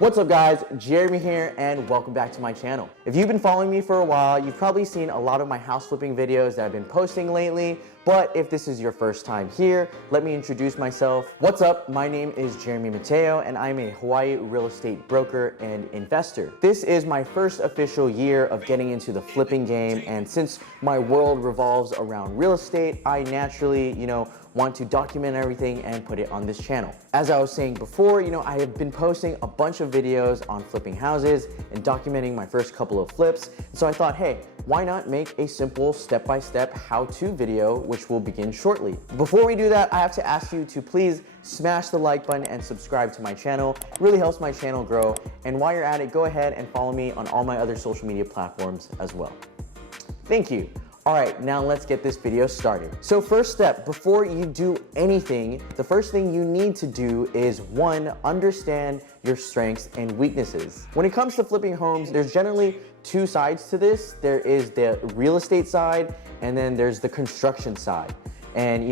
What's up guys, Jeremy here and welcome back to my channel. If you've been following me for a while, you've probably seen a lot of my house flipping videos that I've been posting lately, but if this is your first time here, let me introduce myself. What's up, my name is Jeremy Mateo and I'm a Hawaii real estate broker and investor. This is my first official year of getting into the flipping game, and since my world revolves around real estate, I naturally, want to document everything and put it on this channel. As I was saying before, I have been posting a bunch of videos on flipping houses and documenting my first couple of flips. So I thought, hey, why not make a simple step-by-step how-to video, which will begin shortly. Before we do that, I have to ask you to please smash the like button and subscribe to my channel. It really helps my channel grow. And while you're at it, go ahead and follow me on all my other social media platforms as well. Thank you. All right, now let's get this video started. So first step, before you do anything, the first thing you need to do is one, understand your strengths and weaknesses. When it comes to flipping homes, there's generally two sides to this. There is the real estate side, and then there's the construction side. And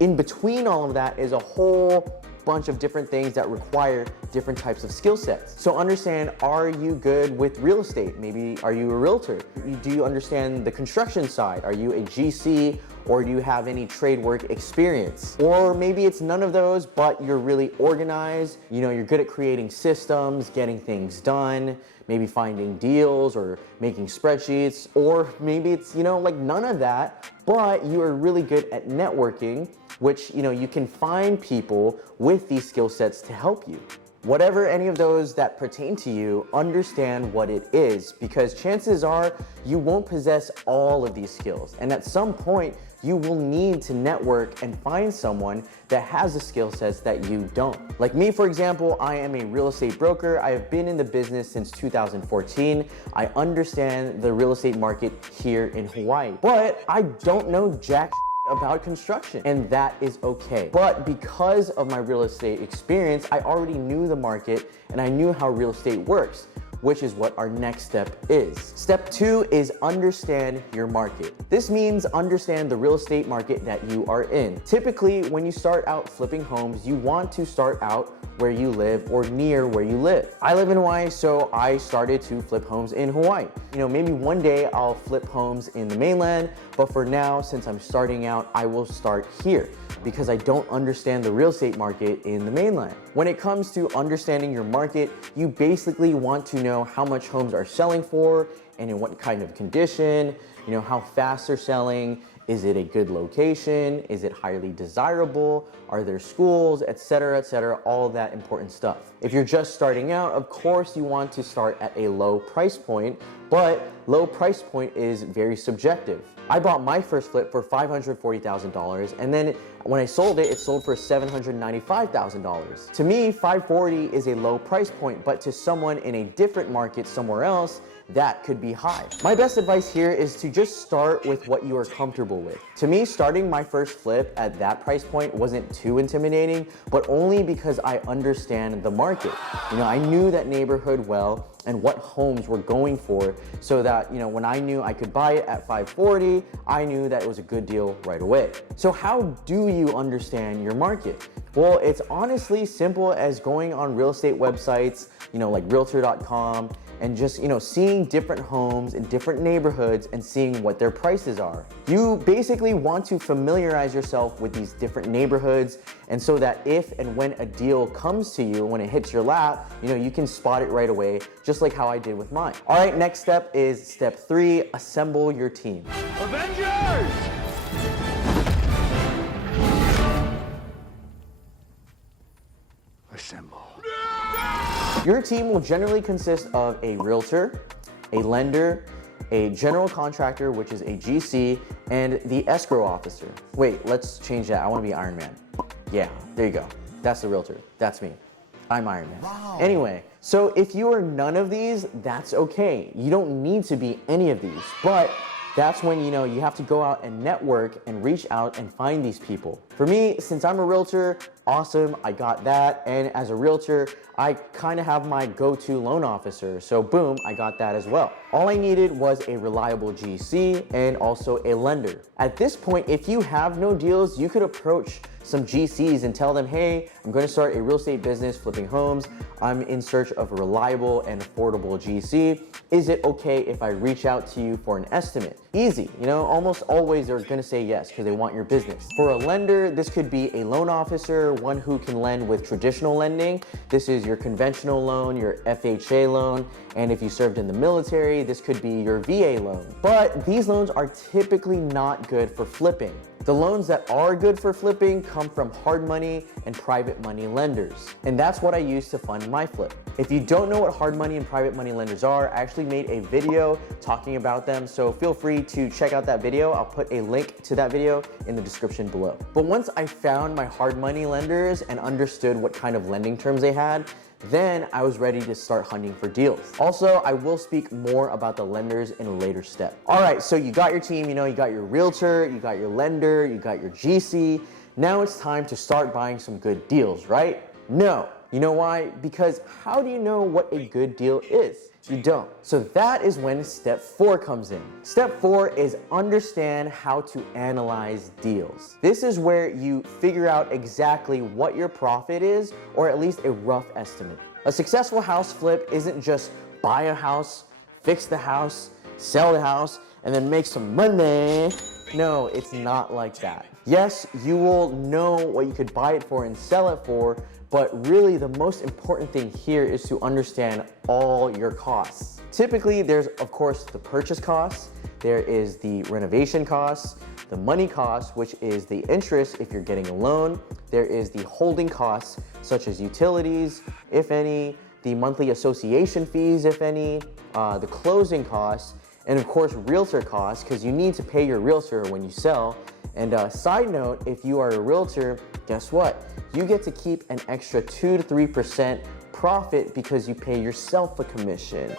in between all of that is a whole bunch of different things that require different types of skill sets. So understand, are you good with real estate? Maybe are you a realtor? Do you understand the construction side? Are you a GC, or do you have any trade work experience? Or maybe it's none of those, but you're really organized. You're good at creating systems, getting things done, maybe finding deals or making spreadsheets. Or maybe it's, like none of that, but you are really good at networking, which, you can find people with these skill sets to help you. Whatever any of those that pertain to you, understand what it is, because chances are you won't possess all of these skills. And at some point, you will need to network and find someone that has the skill sets that you don't. Like me, for example, I am a real estate broker. I have been in the business since 2014. I understand the real estate market here in Hawaii, but I don't know jack about construction, and that is okay. But because of my real estate experience, I already knew the market and I knew how real estate works, which is what our next step is. Step two is understand your market. This means understand the real estate market that you are in. Typically, when you start out flipping homes, you want to start out where you live or near where you live. I live in Hawaii, so I started to flip homes in Hawaii. Maybe one day I'll flip homes in the mainland, but for now, since I'm starting out, I will start here because I don't understand the real estate market in the mainland. When it comes to understanding your market, you basically want to know how much homes are selling for and in what kind of condition, how fast they're selling. Is it a good location? Is it highly desirable? Are there schools, etc., all that important stuff. If you're just starting out, of course you want to start at a low price point, but low price point is very subjective. I bought my first flip for $540,000, and then when I sold it, it sold for $795,000. To me, $540,000 is a low price point, but to someone in a different market somewhere else, that could be high. My best advice here is to just start with what you are comfortable with. To me, starting my first flip at that price point wasn't too intimidating, but only because I understand the market. I knew that neighborhood well and what homes were going for, so that when I knew I could buy it at $540,000, I knew that it was a good deal right away. So how do you understand your market? Well, it's honestly simple as going on real estate websites, like realtor.com, and just seeing different homes in different neighborhoods and seeing what their prices are. You basically want to familiarize yourself with these different neighborhoods, and so that if and when a deal comes to you, when it hits your lap, you can spot it right away, just like how I did with mine. All right, next step is step three, assemble your team. Avengers! Assemble. Your team will generally consist of a realtor, a lender, a general contractor, which is a GC, and the escrow officer. Wait, let's change that. I want to be Iron Man. Yeah, there you go. That's the realtor. That's me. I'm Iron Man. Wow. Anyway, so if you are none of these, that's okay. You don't need to be any of these, but that's when you have to go out and network and reach out and find these people. For me, since I'm a realtor, awesome, I got that. And as a realtor, I kind of have my go-to loan officer. So boom, I got that as well. All I needed was a reliable GC and also a lender. At this point, if you have no deals, you could approach some GCs and tell them, hey, I'm going to start a real estate business flipping homes. I'm in search of a reliable and affordable GC. Is it okay if I reach out to you for an estimate? Easy, you know, almost always they're going to say yes because they want your business. For a lender, this could be a loan officer, one who can lend with traditional lending. This is your conventional loan, your FHA loan, and if you served in the military, this could be your VA loan. But these loans are typically not good for flipping. The loans that are good for flipping come from hard money and private money lenders. And that's what I use to fund my flip. If you don't know what hard money and private money lenders are, I actually made a video talking about them. So feel free to check out that video. I'll put a link to that video in the description below. But once I found my hard money lenders and understood what kind of lending terms they had, then I was ready to start hunting for deals. Also, I will speak more about the lenders in a later step. All right, so you got your team, you know, you got your realtor, you got your lender, you got your GC. Now it's time to start buying some good deals, right? No. You know why? Because how do you know what a good deal is? You don't. So that is when step 4 comes in. Step 4 is understand how to analyze deals. This is where you figure out exactly what your profit is, or at least a rough estimate. A successful house flip isn't just buy a house, fix the house, sell the house, and then make some money. No, it's not like that. Yes, you will know what you could buy it for and sell it for, but really the most important thing here is to understand all your costs. Typically, there's of course the purchase costs, there is the renovation costs, the money costs, which is the interest if you're getting a loan, there is the holding costs, such as utilities, if any, the monthly association fees, if any, the closing costs, and of course realtor costs, because you need to pay your realtor when you sell. And side note, if you are a realtor, guess what? You get to keep an extra 2 to 3% profit because you pay yourself a commission.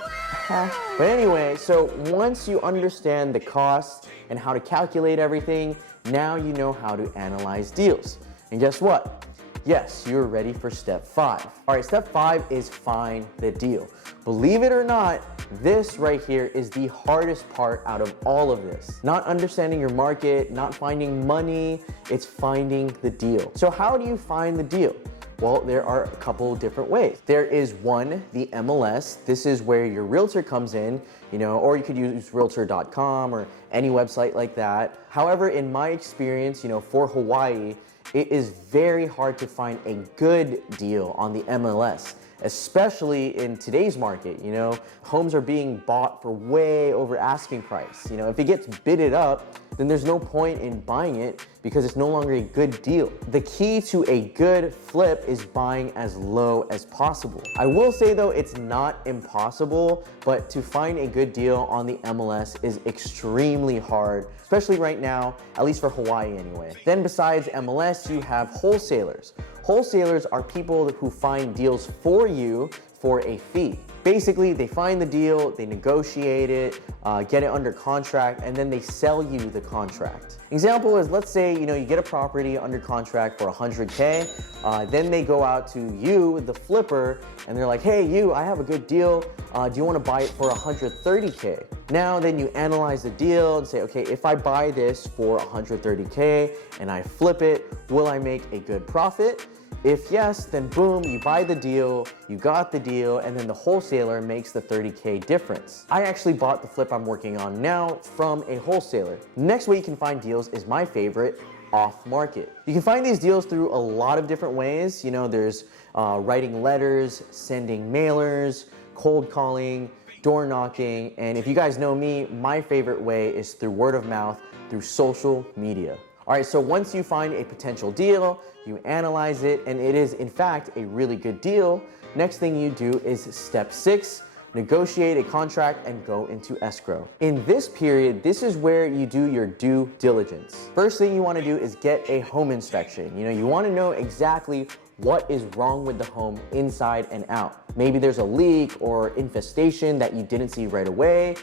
But anyway, so once you understand the costs and how to calculate everything, now you know how to analyze deals. And guess what? Yes, you're ready for step 5. All right, step 5 is find the deal. Believe it or not, this right here is the hardest part out of all of this. Not understanding your market, not finding money, it's finding the deal. So how do you find the deal? Well, there are a couple different ways. There is one, the MLS. This is where your realtor comes in, you know, or you could use realtor.com or any website like that. However, in my experience, you know, for Hawaii, it is very hard to find a good deal on the MLS, especially in today's market. You know, homes are being bought for way over asking price. You know, if it gets bidded up, then there's no point in buying it because it's no longer a good deal. The key to a good flip is buying as low as possible. I will say though, it's not impossible, but to find a good deal on the MLS is extremely hard, especially right now, at least for Hawaii anyway. Then besides MLS, you have wholesalers. Wholesalers are people who find deals for you for a fee. Basically, they find the deal, they negotiate it, get it under contract, and then they sell you the contract. Example is, let's say, you know, you get a property under contract for 100K, then they go out to you, the flipper, and they're like, hey, I have a good deal. Do you want to buy it for 130K? Now, then you analyze the deal and say, okay, if I buy this for 130K and I flip it, will I make a good profit? If yes, then boom, you buy the deal, you got the deal, and then the wholesaler makes the 30K difference. I actually bought the flip I'm working on now from a wholesaler. Next way you can find deals is my favorite, off market. You can find these deals through a lot of different ways. You know, there's writing letters, sending mailers, cold calling, door knocking, and if you guys know me, my favorite way is through word of mouth, through social media. All right, so once you find a potential deal, you analyze it, and it is in fact a really good deal, next thing you do is step 6, negotiate a contract and go into escrow. In this period, this is where you do your due diligence. First thing you want to do is get a home inspection. You know, you want to know exactly what is wrong with the home inside and out. Maybe there's a leak or infestation that you didn't see right away,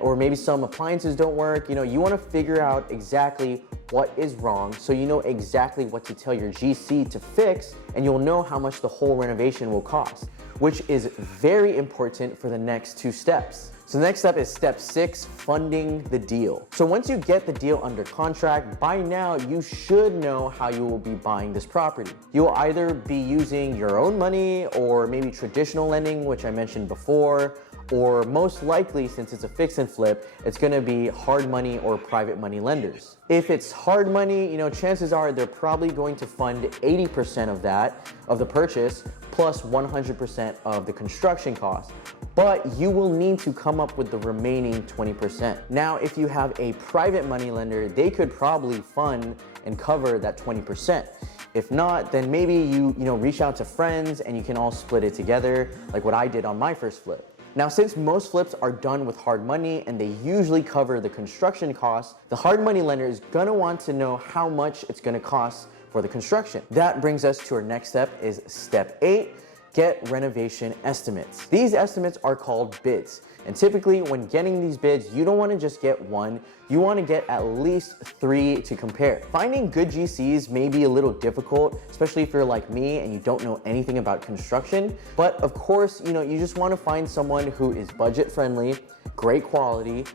or maybe some appliances don't work. You want to figure out exactly what is wrong so you know exactly what to tell your GC to fix, and you'll know how much the whole renovation will cost, which is very important for the next two steps. So the next step is step 6, funding the deal. So once you get the deal under contract, by now you should know how you will be buying this property. You'll either be using your own money or maybe traditional lending, which I mentioned before, or most likely, since it's a fix and flip, it's gonna be hard money or private money lenders. If it's hard money, chances are they're probably going to fund 80% of the purchase, plus 100% of the construction cost. But you will need to come up with the remaining 20%. Now, if you have a private money lender, they could probably fund and cover that 20%. If not, then maybe you reach out to friends and you can all split it together, like what I did on my first flip. Now, since most flips are done with hard money and they usually cover the construction costs, the hard money lender is gonna want to know how much it's gonna cost for the construction. That brings us to our next step, is step 8. Get renovation estimates. These estimates are called bids. And typically when getting these bids, you don't want to just get one, you want to get at least 3 to compare. Finding good GCs may be a little difficult, especially if you're like me and you don't know anything about construction. But of course, you just want to find someone who is budget friendly, great quality,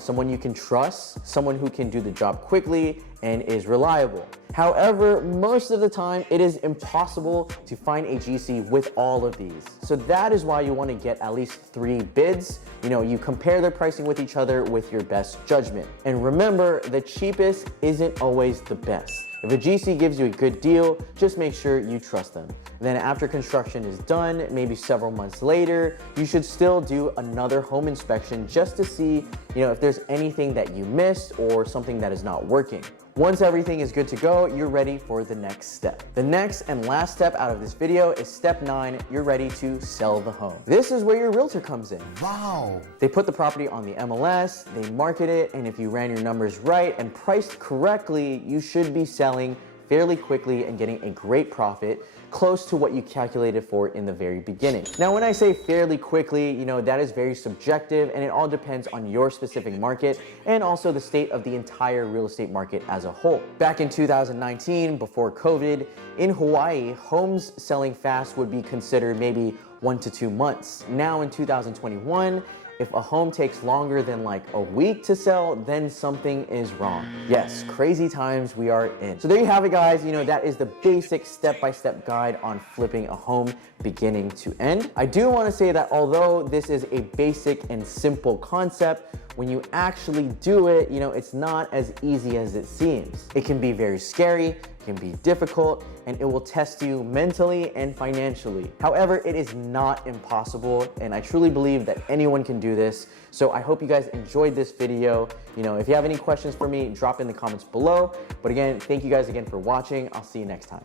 someone you can trust, someone who can do the job quickly and is reliable. However, most of the time it is impossible to find a GC with all of these. So that is why you want to get at least 3 bids. You compare their pricing with each other with your best judgment. And remember, the cheapest isn't always the best. If a GC gives you a good deal, just make sure you trust them. Then after construction is done, maybe several months later, you should still do another home inspection just to see, if there's anything that you missed or something that is not working. Once everything is good to go, you're ready for the next step. The next and last step out of this video is step 9. You're ready to sell the home. This is where your realtor comes in. Wow. They put the property on the MLS, they market it, and if you ran your numbers right and priced correctly, you should be selling fairly quickly and getting a great profit, close to what you calculated for in the very beginning. Now, when I say fairly quickly, that is very subjective and it all depends on your specific market and also the state of the entire real estate market as a whole. Back in 2019, before COVID, in Hawaii, homes selling fast would be considered maybe 1 to 2 months. Now in 2021, if a home takes longer than like a week to sell, then something is wrong. Yes, crazy times we are in. So there you have it, guys. That is the basic step-by-step guide on flipping a home beginning to end. I do want to say that although this is a basic and simple concept, when you actually do it, it's not as easy as it seems. It can be very scary, it can be difficult, and it will test you mentally and financially. However, it is not impossible, and I truly believe that anyone can do this. So I hope you guys enjoyed this video. If you have any questions for me, drop in the comments below. But again, thank you guys again for watching. I'll see you next time.